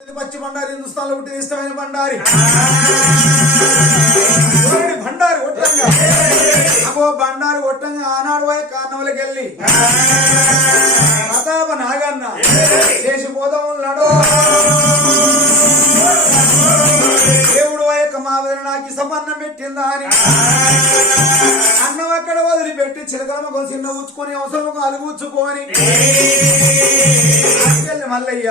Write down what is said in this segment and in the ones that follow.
పచ్చి బండారి హిందుస్థాన్లో పుట్టిన ఇష్టమైన బండారి బండారి కొట్టంగా అబ్బో బండారి కొట్టంగా ఆనాడు పోయి కారణంలోకి వెళ్ళి ప్రతాప నాగన్న చేసిపోతా ఉన్నాడు. దేవుడు యొక్క మావదిన నాకు సంబంధం పెట్టిందా అని అన్నం అక్కడ వదిలిపెట్టి చిలకలమ్మ చిన్న ఊచుకొని అవసరం అలుగుచ్చుకొని ఆడికెళ్ళి మల్లయ్య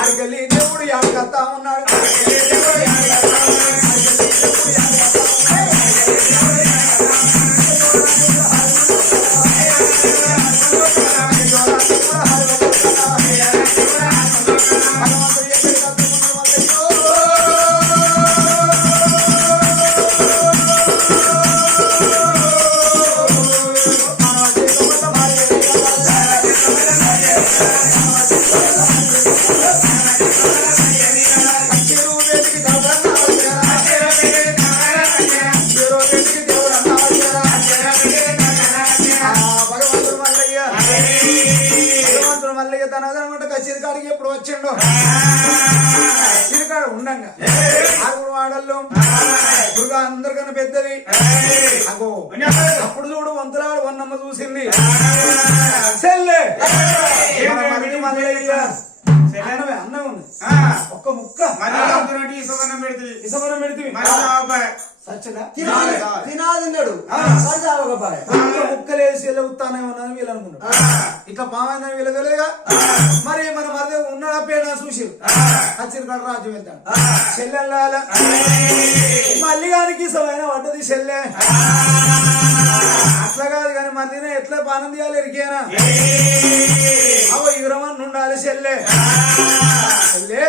ఆడికెళ్ళి దేవుడు యాడకత్తా ఉన్నాడు. చిరుకాడికి ఎప్పుడు వచ్చిండో చిరుకాడు ఉండంగా ఆరుగురు వాడల్లో దుర్గా అందరికన్నా పెద్దది అగో అప్పుడు చూడు వంతులాడు వన్నమ్మ చూసింది చెల్లె అన్నం ఉంది ఒక్క ముక్క ఇసవనం పెడితే తినాదిన్నాడు ముక్కలేసి వెళ్ళవుతానేమన్నా వీళ్ళు అనుకున్నాడు. ఇట్లా పామైనా వీళ్ళు తెలియగా మరి మన మధ్య ఉన్నాడా పేడా చూసి చిరుకాడు రాజ్యం వెళ్తాడు. చెల్లెళ్ళ మళ్ళీ గారికి ఇసమైన పడ్డది చెల్లె అట్లా కాదు కానీ మళ్ళీనే ఎట్లా పానం తీయాలి ఎరికేనా అవో ఇరమని ఉండాలి చెల్లె చెల్లె